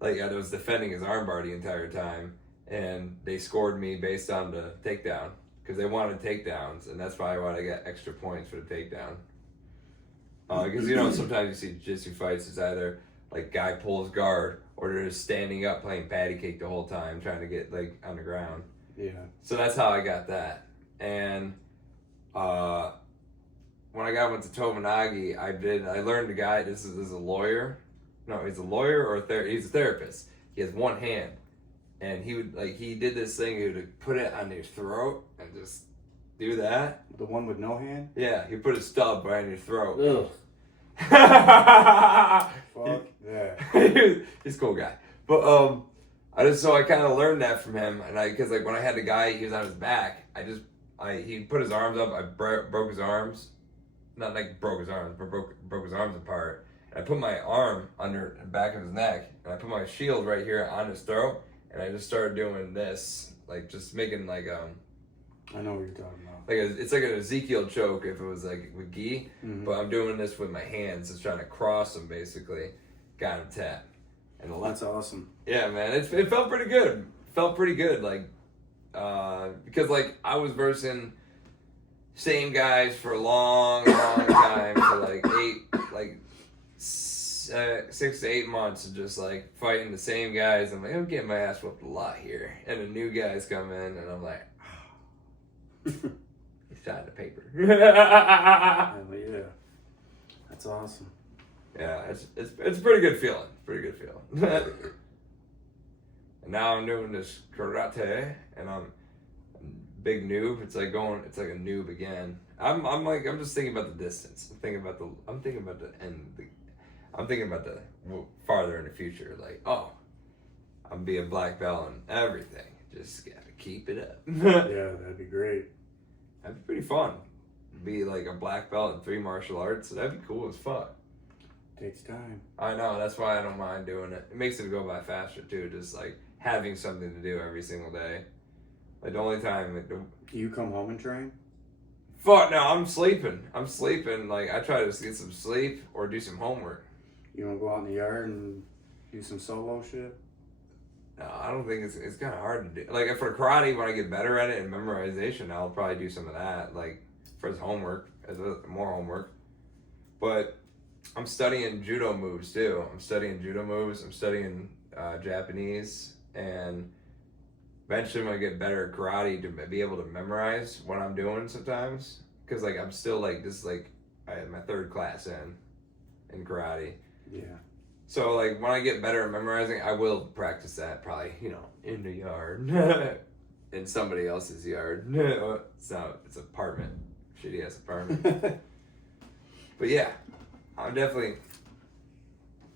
like, I was defending his armbar the entire time, and they scored me based on the takedown because they wanted takedowns, and that's probably why I got extra points for the takedown. Because sometimes you see jiu-jitsu fights, it's either like guy pulls guard or they're just standing up playing patty cake the whole time trying to get like on the ground. Yeah. So that's how I got that, and. When I went to Tomonagi, I learned the guy, this is a lawyer. No, he's a lawyer or he's a therapist. He has one hand. And he did this thing, he would put it on your throat and just do that. The one with no hand? Yeah, he put a stub right in your throat. Ugh. Fuck that. He's a cool guy. But, I kind of learned that from him, and because like when I had the guy, he was on his back. He put his arms up. I broke his arms, not like broke his arms, but broke his arms apart. And I put my arm under the back of his neck, and I put my shield right here on his throat, and I just started doing this, like just making like I know what you're talking about. Like it's like an Ezekiel choke if it was like with gi, but I'm doing this with my hands, just trying to cross him basically. Got him tapped. And That's awesome. Yeah, man, it felt pretty good. Felt pretty good, like because like I was versing same guys for a long time, for like 6 to 8 months of just like fighting the same guys. I'm like, I'm getting my ass whooped a lot here, and the new guys come in, and I'm like, he's signed the paper. Yeah, that's awesome. Yeah, it's a pretty good feeling. Pretty good feeling. And now I'm doing this karate, and I'm big noob. It's like a noob again. I'm just thinking about the distance. I'm thinking about the end. I'm thinking about the farther in the future. Like, oh, I'm be a black belt and everything. Just gotta keep it up. Yeah, that'd be great. That'd be pretty fun. Be like a black belt in 3 martial arts. That'd be cool as fuck. Takes time. I know, that's why I don't mind doing it. It makes it go by faster too, just like having something to do every single day. Like the only time like You come home and train? fuck no, I'm sleeping. Like I try to just get some sleep or do some homework. You wanna go out in the yard and do some solo shit? No, I don't think it's kinda hard to do. Like for karate, when I get better at it and memorization, I'll probably do some of that, like for his homework, more homework. But I'm studying judo moves too. I'm studying Japanese, and eventually when I get better at karate to be able to memorize what I'm doing sometimes. Cause like I'm still like, this is like I had my 3rd class in karate. Yeah. So like when I get better at memorizing, I will practice that probably, in the yard. In somebody else's yard. It's apartment. Shitty ass apartment. But yeah. I'm definitely.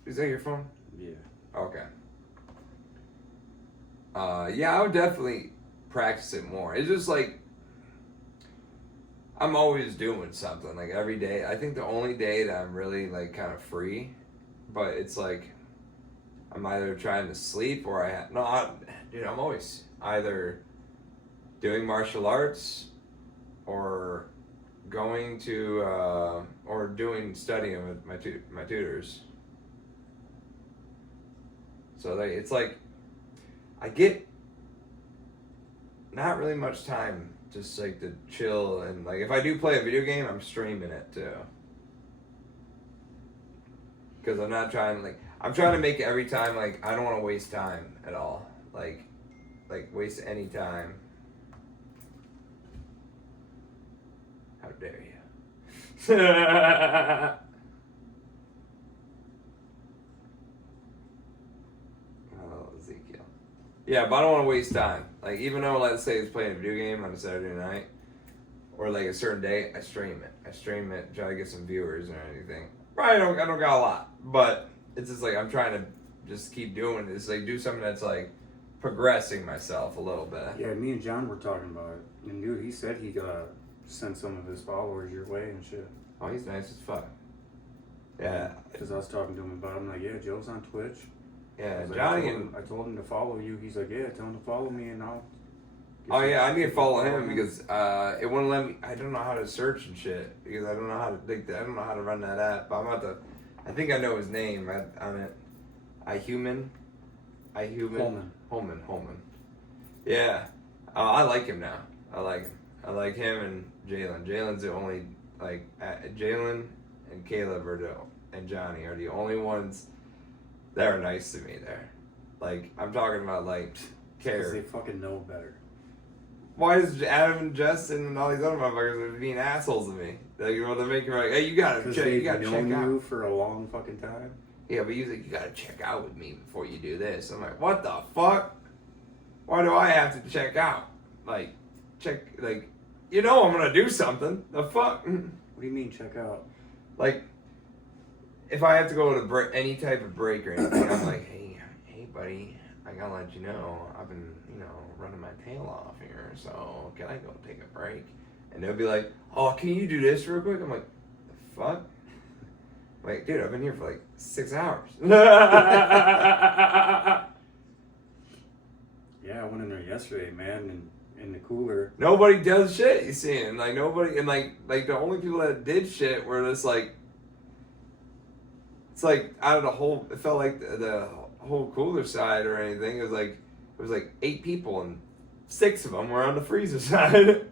Is that your phone? Yeah. Okay. Yeah, I would definitely practice it more. It's just like I'm always doing something like every day. I think the only day that I'm really like kind of free, but it's like I'm either trying to sleep or I'm always either doing martial arts or going to or studying with my tutors. So like it's like I get not really much time just like to chill, and like if I do play a video game, I'm streaming it too. Because I'm trying to make it every time, like I don't want to waste time at all. Like waste any time. How dare you? Oh, Ezekiel. Yeah, but I don't want to waste time. Like, even though, let's say it's playing a video game on a Saturday night, or like a certain day, I stream it, try to get some viewers or anything. Right, I don't got a lot, but it's just like I'm trying to just keep doing this, like do something that's like progressing myself a little bit. Yeah, me and John were talking about it, and dude, he said he sent some of his followers your way and shit. Oh, he's nice as fuck. Yeah. Because I was talking to him about it. I'm like, yeah, Joe's on Twitch. Yeah, Like, Johnny I told him to follow you. He's like, yeah, tell him to follow me and I'll... Oh yeah, I need to follow him because it wouldn't let me. I don't know how to search and shit because I don't know how to I don't know how to run that app. But I'm about to. I think I know his name. On it. Holman. Yeah, I like him now. I like him and Jalen. Jalen's the only Jalen and Caleb and Johnny are the only ones that are nice to me there. Like I'm talking about care. Because they fucking know better. Why is Adam and Justin and all these other motherfuckers being assholes to me? Like, they're making me like, hey, you gotta check out. You for a long fucking time. Yeah, but he's like, you gotta check out with me before you do this. I'm like, what the fuck? Why do I have to check out? I'm gonna do something. The fuck? What do you mean check out? Like, if I have to go to any type of break or anything, I'm like, hey, buddy, I gotta let you know, I've been, running my tail off here, so can I go take a break? And they'll be like, oh, can you do this real quick? I'm like, the fuck? Like, dude, I've been here for like 6 hours. Yeah, I went in there yesterday, man, and in the cooler. Nobody does shit, you see, and like nobody, and like the only people that did shit were just like, it's like out of the whole, it felt like the whole cooler side or anything. It was like 8 people and 6 of them were on the freezer side.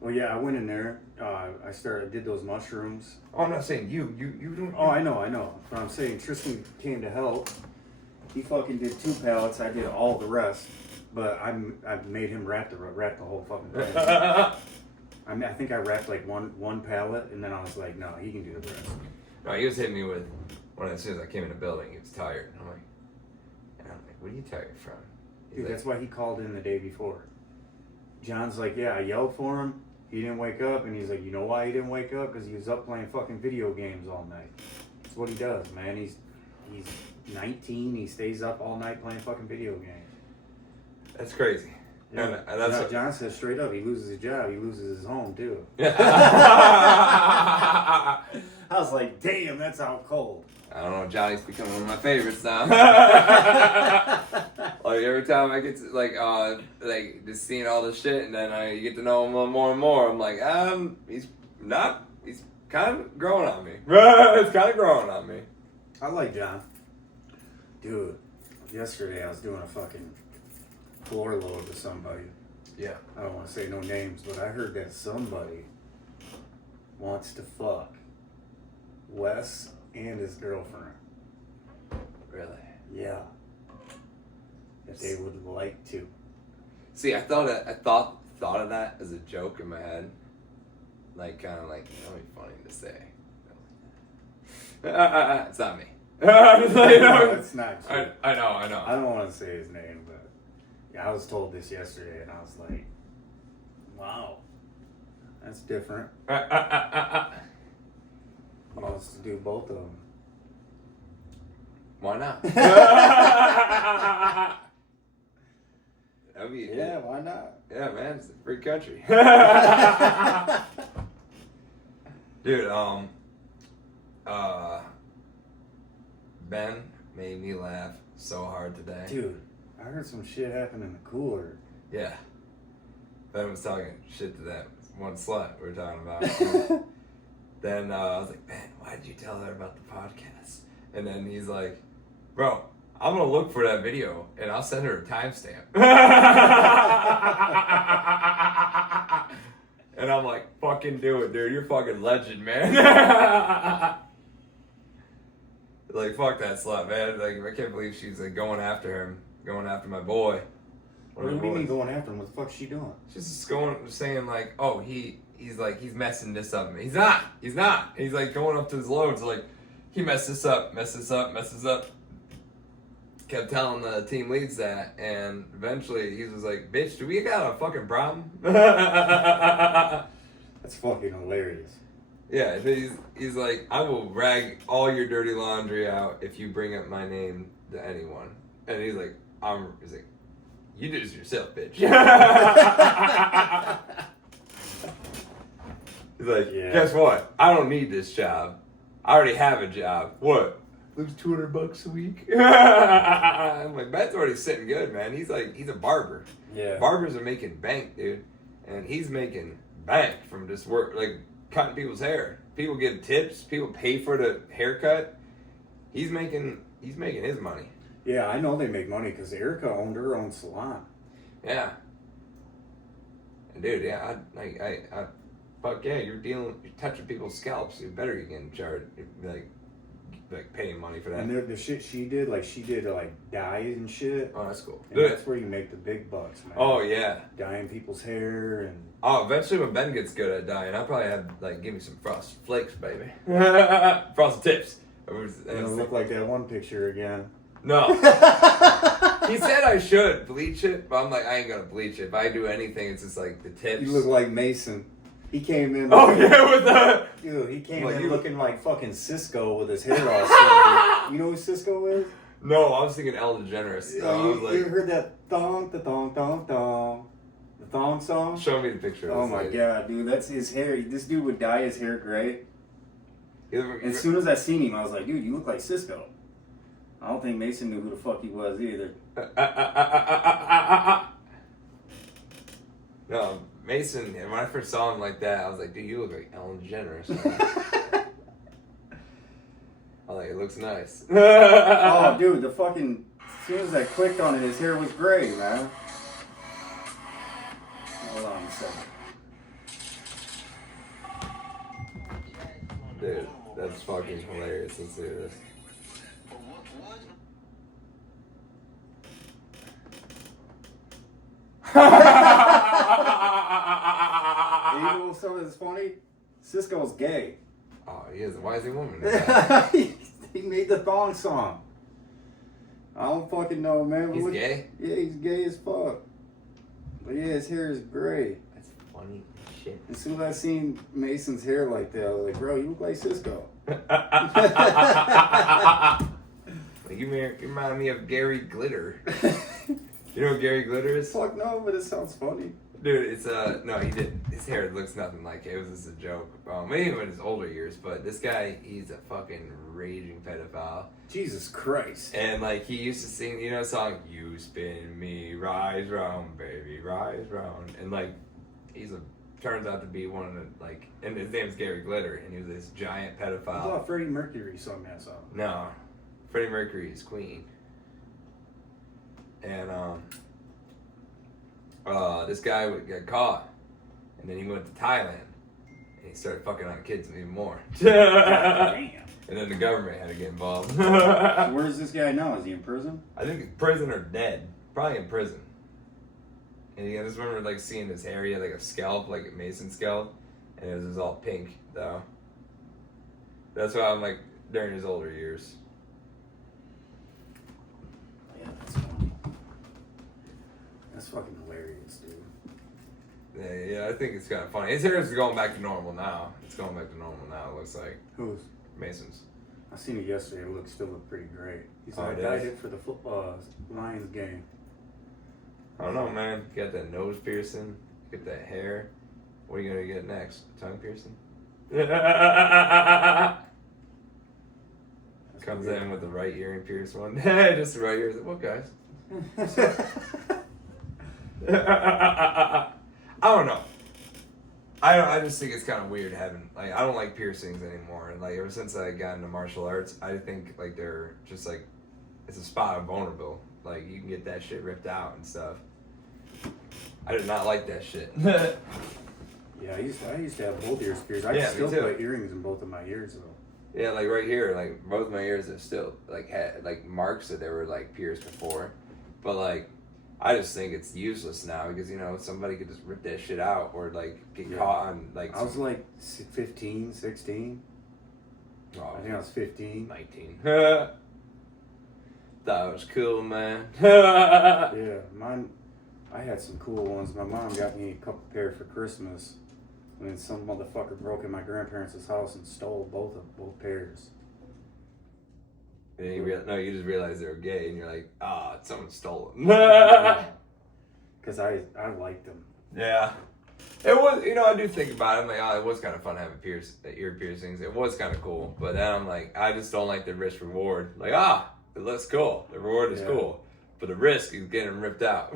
Well, yeah, I went in there. I did those mushrooms. Oh, I'm not saying you don't. Oh, I know. But I'm saying Tristan came to help. He fucking did 2 pallets. I did all the rest. But I made him wrap the whole fucking thing. I think I wrapped like one pallet, and then I was like, no, he can do the rest. No, he was hitting me with, as soon as I came in the building, he was tired. And I'm like, what are you tired from? Dude, that's why he called in the day before. John's like, yeah, I yelled for him. He didn't wake up, and he's like, you know why he didn't wake up? Because he was up playing fucking video games all night. That's what he does, man. He's 19. He stays up all night playing fucking video games. That's crazy. Yeah. And that's John says straight up, he loses his job, he loses his home too. I was like, damn, that's out cold. I don't know, Johnny's becoming one of my favorites now. Like every time I get to like just seeing all this shit, and then I get to know him more and more. I'm like, he's kind of growing on me. It's kind of growing on me. I like John. Dude, yesterday I was doing a fucking floor load with somebody. Yeah. I don't want to say no names, but I heard that somebody wants to fuck Wes and his girlfriend. Really? Yeah. If they would like to. See, I thought of that as a joke in my head. Like, kind of like, that'd be funny to say. It's not me. No, it's not true. I know. I don't want to say his name, but yeah, I was told this yesterday, and I was like, wow, that's different. He wants to do both of them. Why not? Yeah, why not? Yeah, man, it's a free country. Dude, Ben made me laugh so hard today. Dude, I heard some shit happen in the cooler. Yeah. Ben was talking shit to that one slut we were talking about. Then I was like, Ben, why did you tell her about the podcast? And then he's like, bro, I'm going to look for that video and I'll send her a timestamp. And I'm like, fucking do it, dude. You're fucking legend, man. Like, fuck that slut, man. Like, I can't believe she's like going after him, going after my boy. What do you mean going after him? What the fuck's she doing? She's just saying like, oh, he's messing this up. He's not. He's like going up to his loads like, he messed this up. Kept telling the team leads that, and eventually he was like, bitch, do we got a fucking problem? That's fucking hilarious. Yeah, he's like, I will rag all your dirty laundry out if you bring up my name to anyone. And he's like, you do this yourself, bitch. He's like, yeah. Guess what? I don't need this job. I already have a job. What? Lose $200 a week? I'm like, Ben's already sitting good, man. He's a barber. Yeah. Barbers are making bank, dude. And he's making bank from just work, like cutting people's hair. People give tips. People pay for the haircut. He's making his money. Yeah, I know they make money because Erica owned her own salon. Yeah. And dude, yeah, fuck yeah, you're touching people's scalps. You better get in charge, like paying money for that. And the shit she did like dyes and shit. Oh, that's cool. And that's where you make the big bucks, man. Oh yeah. Dyeing people's hair and. Oh, eventually when Ben gets good at dyeing, I'll probably have give me some frosted flakes, baby. Frosted tips. It'll look like that one picture again. No. He said I should bleach it, but I'm like, I ain't gonna bleach it. If I do anything, it's just like the tips. You look like Mason. He came in. Oh yeah, with the. Dude, he came in looking like fucking Cisco with his hair all slick. You know who Cisco is? No, I was thinking Ellen DeGeneres. You heard that thong, the thong, thong, thong. The thong song? Show me the picture. Oh my god, dude, that's his hair. This dude would dye his hair gray. As soon as I seen him, I was like, dude, you look like Cisco. I don't think Mason knew who the fuck he was either. No, Mason, and when I first saw him like that, I was like, dude, you look like Ellen DeGeneres. I was like, it looks nice. Oh, dude, as soon as I clicked on it, his hair was gray, man. Hold on a second. Dude, that's fucking hilarious. Let's do this. You know something that's funny? Cisco's gay. Oh, he is. Why is he woman? He made the thong song. I don't fucking know, man. He's gay? Yeah, he's gay as fuck. But yeah, his hair is gray. That's funny shit. As soon as I seen Mason's hair like that, I was like, bro, you look like Cisco. Like, you remind me of Gary Glitter. You know what Gary Glitter is? Fuck no, but it sounds funny. Dude, it's no, he did. His hair looks nothing like it. It was just a joke. Maybe in his older years, but this guy, he's a fucking raging pedophile. Jesus Christ. And like he used to sing, you know, a song, "You spin me, rise round, baby, rise round," and like turns out to be one of the like, and his name's Gary Glitter, and he was this giant I pedophile. thought Freddie Mercury sung that song. No, Freddie Mercury is Queen, and this guy got caught, and then he went to Thailand, and he started fucking on kids even more. Damn. And then the government had to get involved. So where is this guy now? Is he in prison? I think he's prison or dead. Probably in prison. And I just remember like seeing his hair. He had like a scalp, like a Mason scalp, and it was just all pink though. That's why I'm like during his older years. Yeah, that's funny. That's fucking hilarious, dude. Yeah, I think it's kind of funny. His hair is going back to normal now. It's going back to normal now. It looks like Who's? Mason's. I seen it yesterday. It still looked pretty great. He's Oh, like, it I is? dyed it for the Lions game. I don't know, man. You got that nose piercing. Get that hair. What are you gonna get next? Tongue piercing? Comes in with the right earring pierced one. Just the right ear. What, guys? I don't know. I just think it's kind of weird having, like, I don't like piercings anymore. And, like, ever since I got into martial arts, I think, like, they're just, like, it's a spot of vulnerable. Like, you can get that shit ripped out and stuff. I did not like that shit. Yeah, I used to have both ears pierced. I Yeah, still me too. put earrings in both of my ears, though. Yeah, like, right here, like, both my ears have still, like, had, like, marks that they were, like, pierced before. But, like, I just think it's useless now because, you know, somebody could just rip that shit out or, like, get caught on, like... I was, like, 15, 16. Oh, I think I was 15. 19. Thought it was cool, man. Yeah, mine... I had some cool ones. My mom got me a couple pair for Christmas. And then some motherfucker broke in my grandparents' house and stole both pairs. And then you just realized they were gay, and you're like, someone stole them. Because I liked them. Yeah. It was, you know, I do think about it. I'm like, it was kind of fun having ear piercings. It was kind of cool. But then I'm like, I just don't like the risk reward. Like, it looks cool. The reward is cool. But the risk is getting ripped out.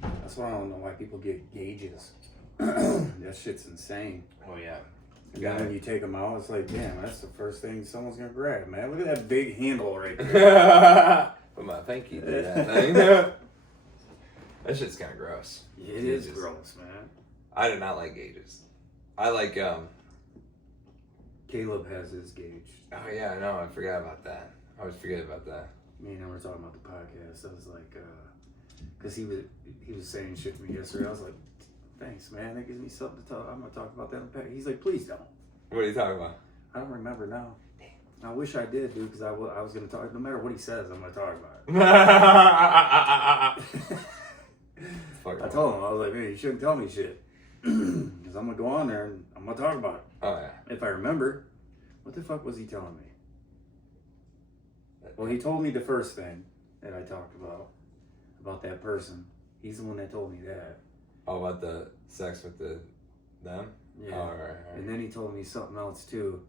That's why I don't know why people get gauges. That shit's insane. Oh, yeah. And then when you take them out, it's like, damn, that's the first thing someone's gonna grab, man. Look at that big handle right there. Put my pinky through that thing. That shit's kind of gross. It is gross, man. I do not like gauges. I like, Caleb has his gauge. Oh, yeah, I know. I forgot about that. I always forget about that. Me and him were talking about the podcast. I was like, because he was saying shit to me yesterday. I was like, thanks, man. That gives me something to talk. I'm gonna talk about that in the past. He's like, please don't. What are you talking about? I don't remember now. I wish I did, dude, because I was gonna talk. No matter what he says, I'm gonna talk about it. I told him, I was like, man, you shouldn't tell me shit, because I'm gonna go on there and I'm gonna talk about it. Oh yeah. If I remember, what the fuck was he telling me? Well, he told me the first thing that I talked about that person. He's the one that told me that. Oh, about the sex with them? Yeah. Oh, right. And then he told me something else too.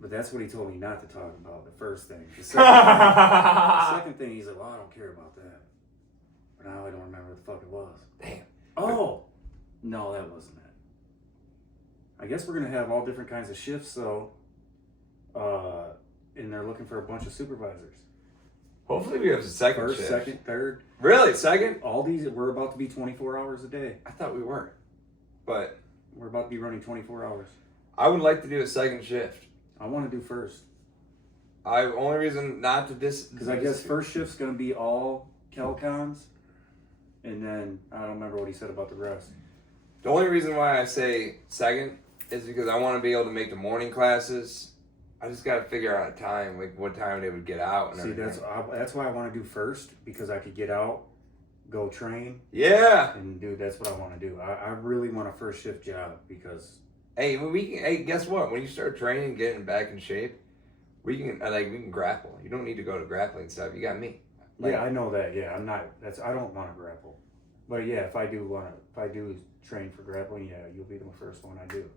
But that's what he told me not to talk about, the first thing. The second thing, he's like, well, I don't care about that. But now I don't remember what the fuck it was. Damn. Oh! No, that wasn't it. I guess we're going to have all different kinds of shifts, though. And they're looking for a bunch of supervisors. Hopefully we have a second First, shift. second, third. Really? Second? All these, we're about to be 24 hours a day. I thought we were. But We're about to be running 24 hours. I would like to do a second shift. I want to do first. Only reason not to Because I guess first shift's going to be all Calcons. And then, I don't remember what he said about the rest. The only reason why I say second is because I want to be able to make the morning classes. I just got to figure out a time, like what time they would get out. And See, everything. that's why I want to do first, because I could get out, go train. Yeah. And dude, that's what I want to do. I really want a first shift job because. Hey, guess what? When you start training, getting back in shape, we can grapple. You don't need to go to grappling stuff. You got me. Yeah, I know that. Yeah, I don't want to grapple. But yeah, if I do train for grappling, yeah, you'll be the first one I do.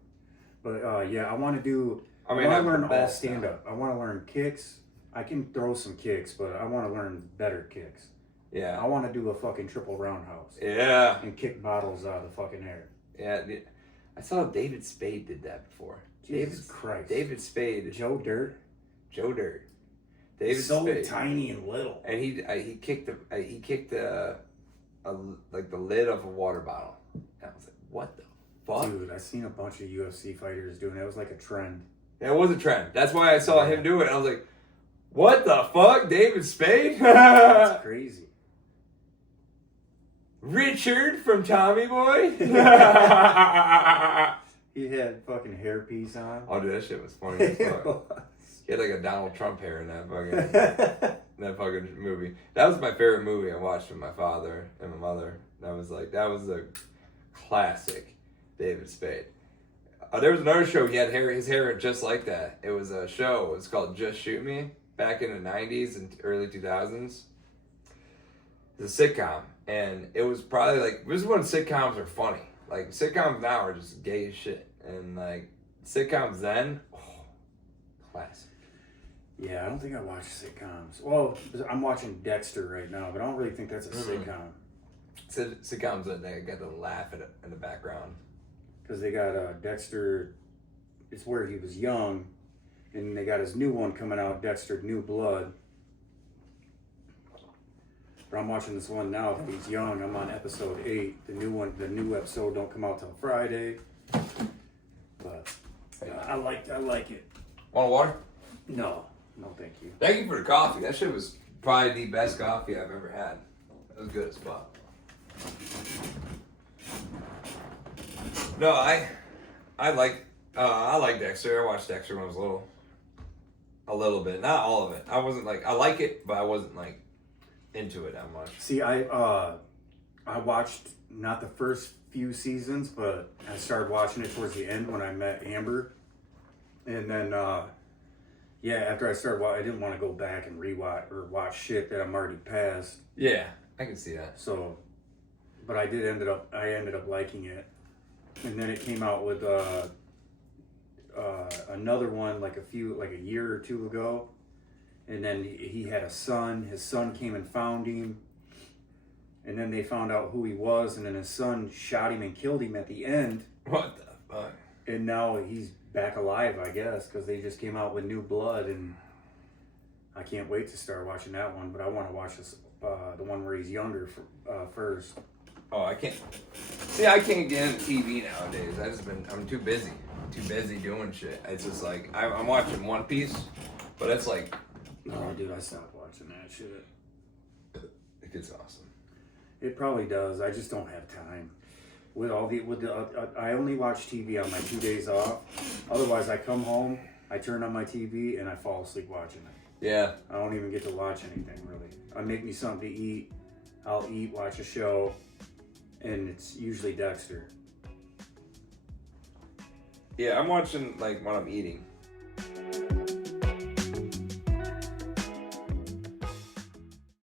But yeah, I want to learn all stand up. I want to learn kicks. I can throw some kicks, but I want to learn better kicks. Yeah. I want to do a fucking triple roundhouse. Yeah. And kick bottles out of the fucking air. Yeah. I saw David Spade did that before. Jesus Christ. David Spade. Joe Dirt. David so Spade. tiny and little. And he kicked the lid of a water bottle. And I was like, what the fuck? Dude, I've seen a bunch of UFC fighters doing it. It was like a trend. Yeah, it was a trend. That's why I saw him do it. And I was like, what the fuck? David Spade? That's crazy. Richard from Tommy Boy? He had fucking hairpiece on. Oh, dude, that shit was funny as fuck. He had like a Donald Trump hair in that fucking movie. That was my favorite movie I watched with my father and my mother. That was a classic David Spade. There was another show. He had his hair just like that. It was a show. It was called Just Shoot Me back in the 90s and early 2000s. It's a sitcom. And it was probably like, this is when sitcoms are funny. Like, sitcoms now are just gay as shit. And like, sitcoms then, classic. Yeah, I don't think I watch sitcoms. Well, I'm watching Dexter right now, but I don't really think that's a sitcom. Sitcoms that they got to laugh at it in the background. Because they got Dexter, it's where he was young, and they got his new one coming out, Dexter New Blood. But I'm watching this one now that he's young. I'm on episode 8. The new episode don't come out till Friday. But I like it. Want water? No, thank you. Thank you for the coffee. That shit was probably the best coffee I've ever had. It was good as fuck. No, I like Dexter. I watched Dexter when I was little. A little bit, not all of it. I wasn't like, I like it, but I wasn't like into it that much. See, I watched not the first few seasons, but I started watching it towards the end when I met Amber, and then after I started watching, I didn't want to go back and rewatch or watch shit that I'm already past. Yeah, I can see that. So, but I ended up liking it, and then it came out with another one like a year or two ago. And then he had a son. His son came and found him. And then they found out who he was. And then his son shot him and killed him at the end. What the fuck? And now he's back alive, I guess, because they just came out with New Blood. And I can't wait to start watching that one. But I want to watch this, the one where he's younger first. Oh, I can't. See, I can't get into TV nowadays. I'm too busy. Too busy doing shit. It's just like, I'm watching One Piece, but it's like, No, dude, I stopped watching that shit. it gets awesome. It probably does. I just don't have time. I only watch TV on my 2 days off. Otherwise, I come home, I turn on my TV, and I fall asleep watching it. Yeah. I don't even get to watch anything really. I make me something to eat. I'll eat, watch a show, and it's usually Dexter. Yeah, I'm watching like when I'm eating.